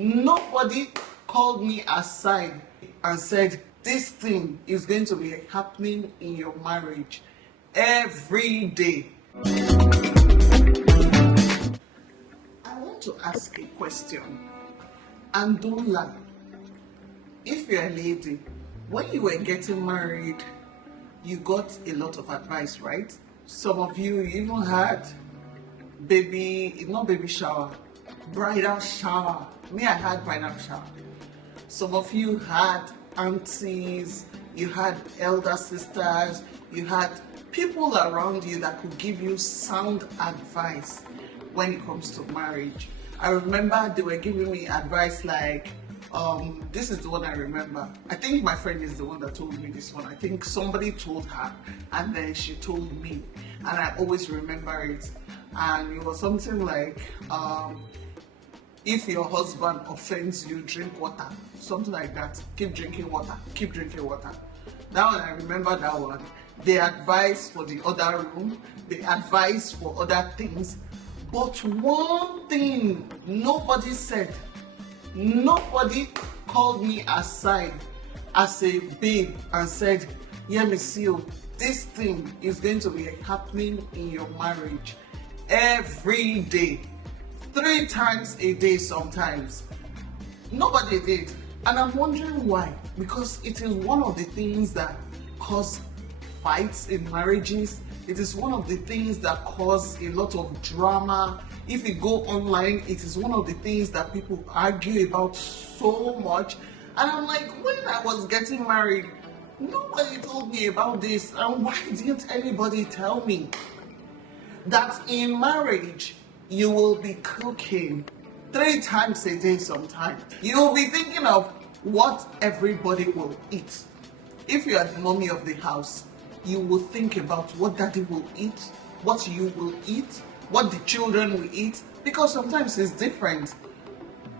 Nobody called me aside and said, this thing is going to be happening in your marriage every day. I want to ask a question, and don't lie. If you're a lady, when you were getting married, you got a lot of advice, right? Some of you even had not baby shower, bridal shower. Me, I had bridal shower. Some of you had aunties, you had elder sisters, you had people around you that could give you sound advice when it comes to marriage. I remember they were giving me advice like, this is the one I remember. I think my friend is the one that told me this one. I think somebody told her and then she told me, and I always remember it. And it was something like, if your husband offends you, drink water. Something like that. Keep drinking water. Keep drinking water. That one, I remember that one. They advise for the other room. They advise for other things. But one thing nobody said. Nobody called me aside as a babe and said, YEMISI, this thing is going to be happening in your marriage every day. 3 times a day sometimes. Nobody did. And I'm wondering why. Because it is one of the things that cause fights in marriages. It is one of the things that cause a lot of drama. If you go online, it is one of the things that people argue about so much. And I'm like, when I was getting married, nobody told me about this. And why didn't anybody tell me that in marriage, you will be cooking 3 times a day sometimes. You will be thinking of what everybody will eat. If you are the mommy of the house, you will think about what daddy will eat, what you will eat, what the children will eat, because sometimes it's different.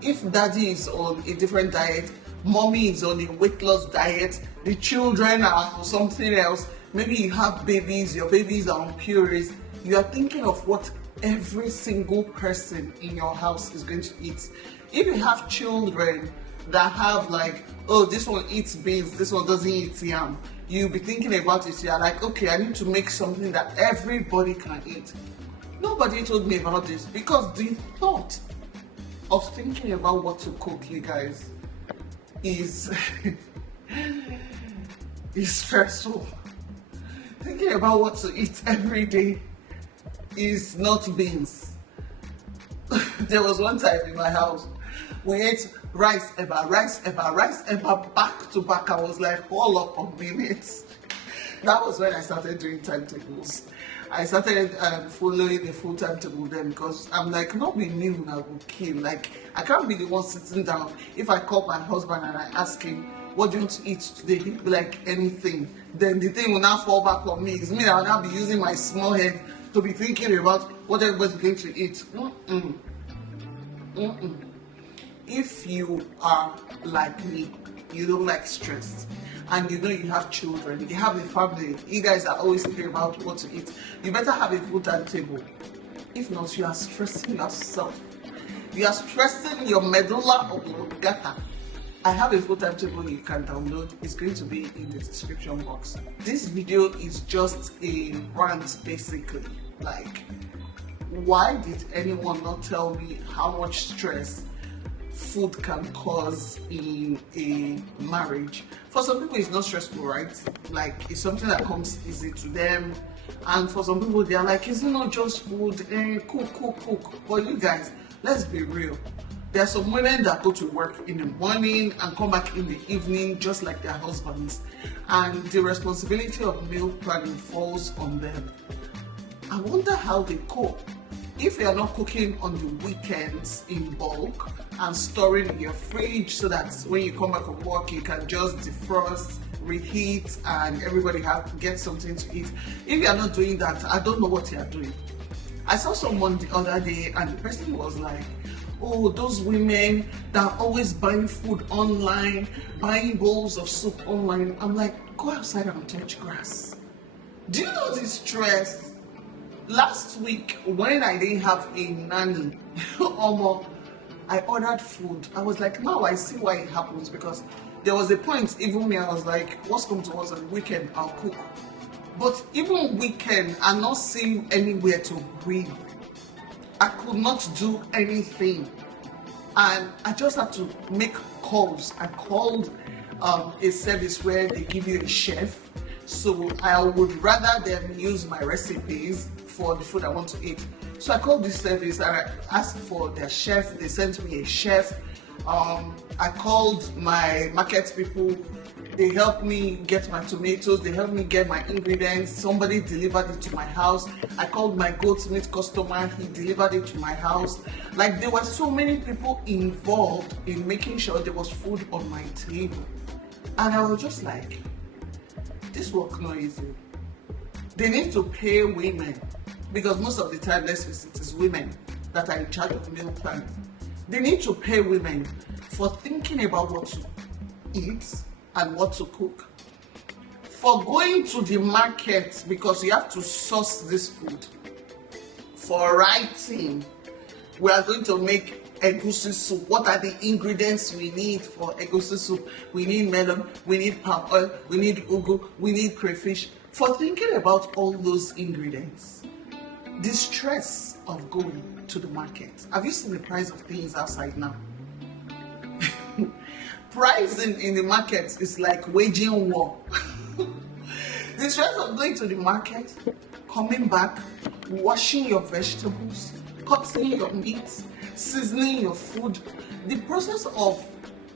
If daddy is on a different diet, mommy is on a weight loss diet, the children are on something else, maybe you have babies, your babies are on purees, you are thinking of what every single person in your house is going to eat. If you have children that have like, oh, this one eats beans, this one doesn't eat yam, you'll be thinking about it. You're like, okay, I need to make something that everybody can eat. Nobody told me about this because the thought of thinking about what to cook, you guys, is stressful. Thinking about what to eat every day is not beans. There was one time in my house, we ate rice eba, back to back. I was like, all up on minutes. That was when I started doing timetables. I started following the full timetable then, because I'm like, not be new I will kill. Like, I can't be the one sitting down. If I call my husband and I ask him, what do you want to eat today? He'll be like, anything. Then the thing will now fall back on me. It's me that will now be using my small head to be thinking about what everybody's going to eat. If you are like me, you don't like stress, and you know you have children, you have a family, you guys are always thinking about what to eat, you better have a full timetable. If not, you are stressing yourself. You are stressing your medulla oblongata. I have a full timetable you can download. It's going to be in the description box. This video is just a rant basically. Like, why did anyone not tell me how much stress food can cause in a marriage? For some people it's not stressful, right? Like, it's something that comes easy to them. And for some people, they're like, is it not just food? Cook. But you guys, let's be real. There are some women that go to work in the morning and come back in the evening just like their husbands. And the responsibility of meal planning falls on them. I wonder how they cope. If you are not cooking on the weekends in bulk and storing in your fridge so that when you come back from work, you can just defrost, reheat, and everybody get something to eat. If you are not doing that, I don't know what you are doing. I saw someone the other day and the person was like, oh, those women that are always buying food online, buying bowls of soup online. I'm like, go outside and touch grass. Do you know the stress? Last week, when I didn't have a nanny, I ordered food. I was like, now I see why it happens, because there was a point, even me, I was like, what's going to us on the weekend? I'll cook. But even weekend, I'm not seeing anywhere to breathe. I could not do anything. And I just had to make calls. I called a service where they give you a chef. So I would rather them use my recipes for the food I want to eat. So I called this service and I asked for their chef. They sent me a chef. I called my market people. They helped me get my tomatoes. They helped me get my ingredients. Somebody delivered it to my house. I called my goat meat customer. He delivered it to my house. Like, there were so many people involved in making sure there was food on my table. And I was just like, this work not easy. They need to pay women, because most of the time, let's face it, is women that are in charge of meal planning. They need to pay women for thinking about what to eat and what to cook, for going to the market because you have to source this food, for writing, we are going to make egusi soup. What are the ingredients we need for egusi soup? We need melon, we need palm oil, we need ugu, we need crayfish. For thinking about all those ingredients, the stress of going to the market. Have you seen the price of things outside now? Pricing in the market is like waging war. The stress of going to the market, coming back, washing your vegetables, cutting your meats, seasoning your food, the process of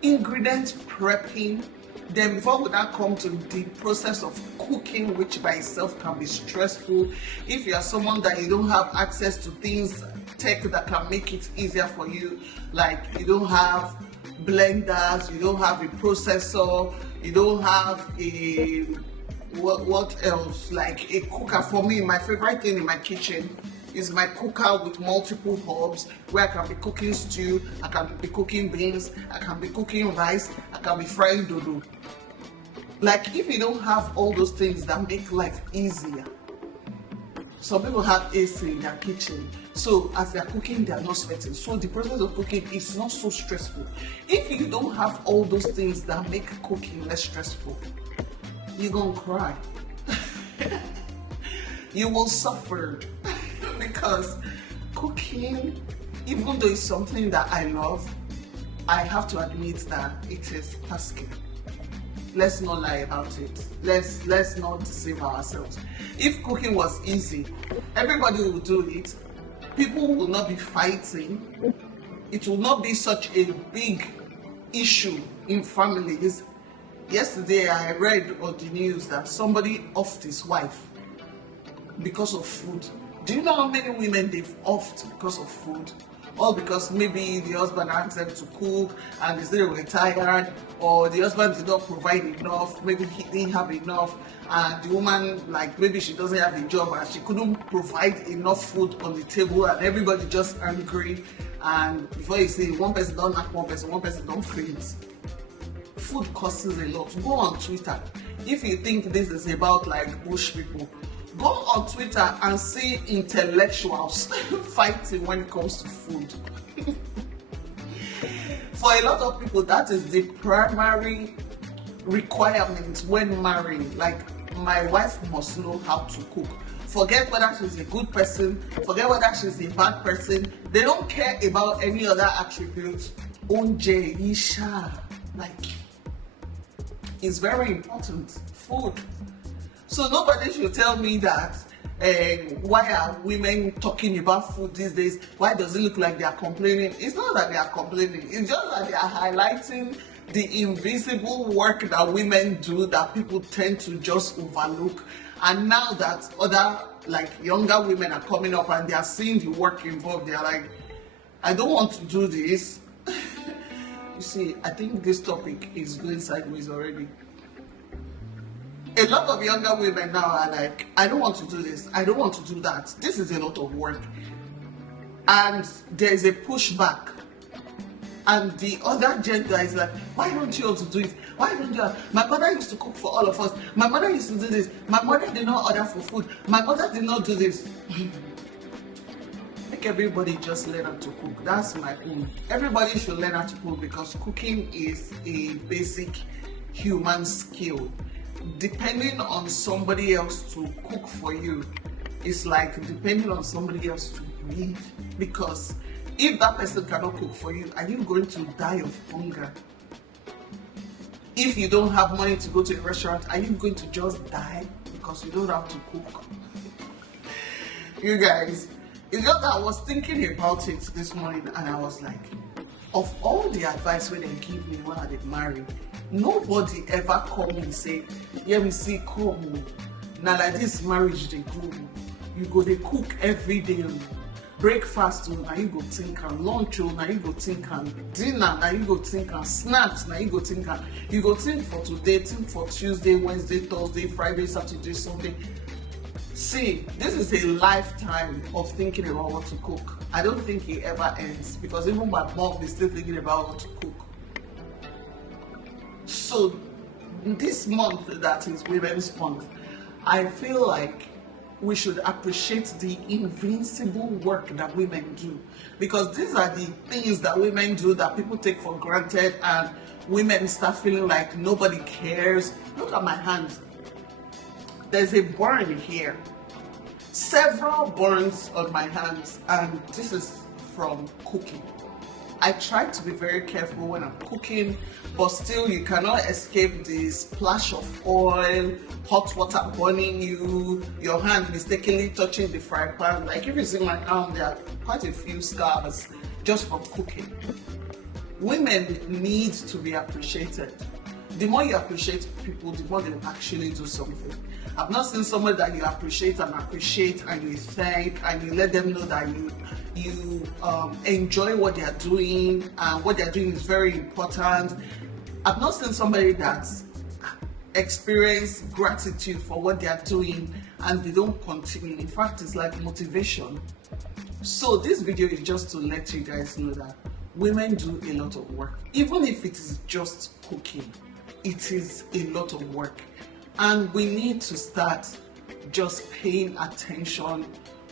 ingredient prepping, then before we now come to the process of cooking, which by itself can be stressful. If you are someone that you don't have access to things, tech that can make it easier for you, like you don't have blenders, you don't have a processor, you don't have a what else, like a cooker. For me, my favorite thing in my kitchen is my cooker with multiple hobs, where I can be cooking stew, I can be cooking beans, I can be cooking rice, I can be frying dodo. Like, if you don't have all those things that make life easier, some people have AC in their kitchen, so as they're cooking, they're not sweating. So the process of cooking is not so stressful. If you don't have all those things that make cooking less stressful, you're gonna cry. You will suffer. Because cooking, even though it's something that I love, I have to admit that it is tasking. Let's not lie about it. Let's not deceive ourselves. If cooking was easy, everybody will do it. People will not be fighting. It will not be such a big issue in families. Yesterday, I read on the news that somebody offed his wife because of food. Do you know how many women they've offed because of food? All because maybe the husband asked them to cook and they said they were tired, or the husband did not provide enough, maybe he didn't have enough, and the woman, like, maybe she doesn't have a job and she couldn't provide enough food on the table, and everybody just angry. And before you say, one person don't knock one person don't faint. Food costs a lot. Go on Twitter. If you think this is about like bush people, go on Twitter and see intellectuals fighting when it comes to food. For a lot of people, that is the primary requirement when marrying. Like, my wife must know how to cook. Forget whether she's a good person, forget whether she's a bad person. They don't care about any other attributes. Onje, Isha, like, it's very important. Food. So nobody should tell me that why are women talking about food these days? Why does it look like they are complaining? It's not that they are complaining. It's just that they are highlighting the invisible work that women do that people tend to just overlook. And now that other, like, younger women are coming up and they are seeing the work involved, they are like, I don't want to do this. You see, I think this topic is going sideways already. A lot of younger women now are like, I don't want to do this, I don't want to do that. This is a lot of work. And there is a pushback. And the other gender is like, why don't you also do it? Why don't you? My mother used to cook for all of us. My mother used to do this. My mother did not order for food. My mother did not do this. think everybody just learn how to cook. That's my own. Everybody should learn how to cook because cooking is a basic human skill. Depending on somebody else to cook for you, it's like depending on somebody else to breathe. Because if that person cannot cook for you, are you going to die of hunger? If you don't have money to go to a restaurant, are you going to just die because you don't have to cook? You guys, it's just that I was thinking about it this morning and I was like, of all the advice when they give me when I get married, nobody ever called me and say, YEMISI, come. Now like this marriage they go. You go they cook every day. Breakfast, now you go think and lunch, now you go think and dinner, now you go think and snacks, now you go think and you go think for today, think for Tuesday, Wednesday, Thursday, Friday, Saturday, Sunday. See, this is a lifetime of thinking about what to cook. I don't think it ever ends because even my mom is still thinking about what to cook. So this month that is Women's Month, I feel like we should appreciate the invincible work that women do, because these are the things that women do that people take for granted, and women start feeling like nobody cares. Look at my hands. There's a burn here, several burns on my hands, and this is from cooking. I try to be very careful when I'm cooking, but still you cannot escape the splash of oil, hot water burning you, your hand mistakenly touching the fry pan. Like if you see my arm, there are quite a few scars just from cooking. Women need to be appreciated. The more you appreciate people, the more they will actually do something. I've not seen someone that you appreciate and you thank and you let them know that you enjoy what they are doing and what they are doing is very important. I've not seen somebody that experience gratitude for what they are doing and they don't continue. In fact, it's like motivation. So this video is just to let you guys know that women do a lot of work. Even if it is just cooking, it is a lot of work. And we need to start just paying attention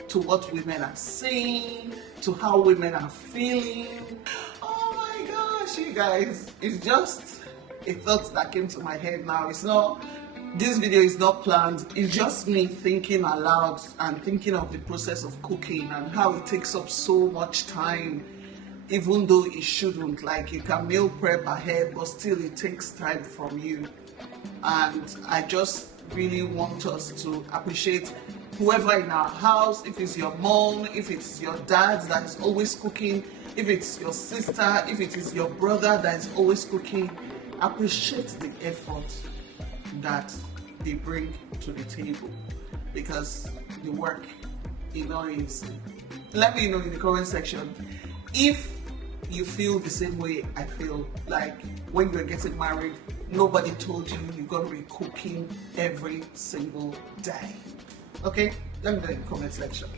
to what women are saying, to how women are feeling. Oh my gosh, you guys, it's just a thought that came to my head now. It's not, this video is not planned. It's just me thinking aloud and thinking of the process of cooking and how it takes up so much time, even though it shouldn't. Like you can meal prep ahead, but still it takes time from you. And I just really want us to appreciate whoever in our house, if it's your mom, if it's your dad that is always cooking, if it's your sister, if it is your brother that is always cooking. Appreciate the effort that they bring to the table, because the work is not easy. Let me know in the comment section if you feel the same way I feel, like when you're getting married, nobody told you you're going to be cooking every single day. Okay? Let me know in the comment section.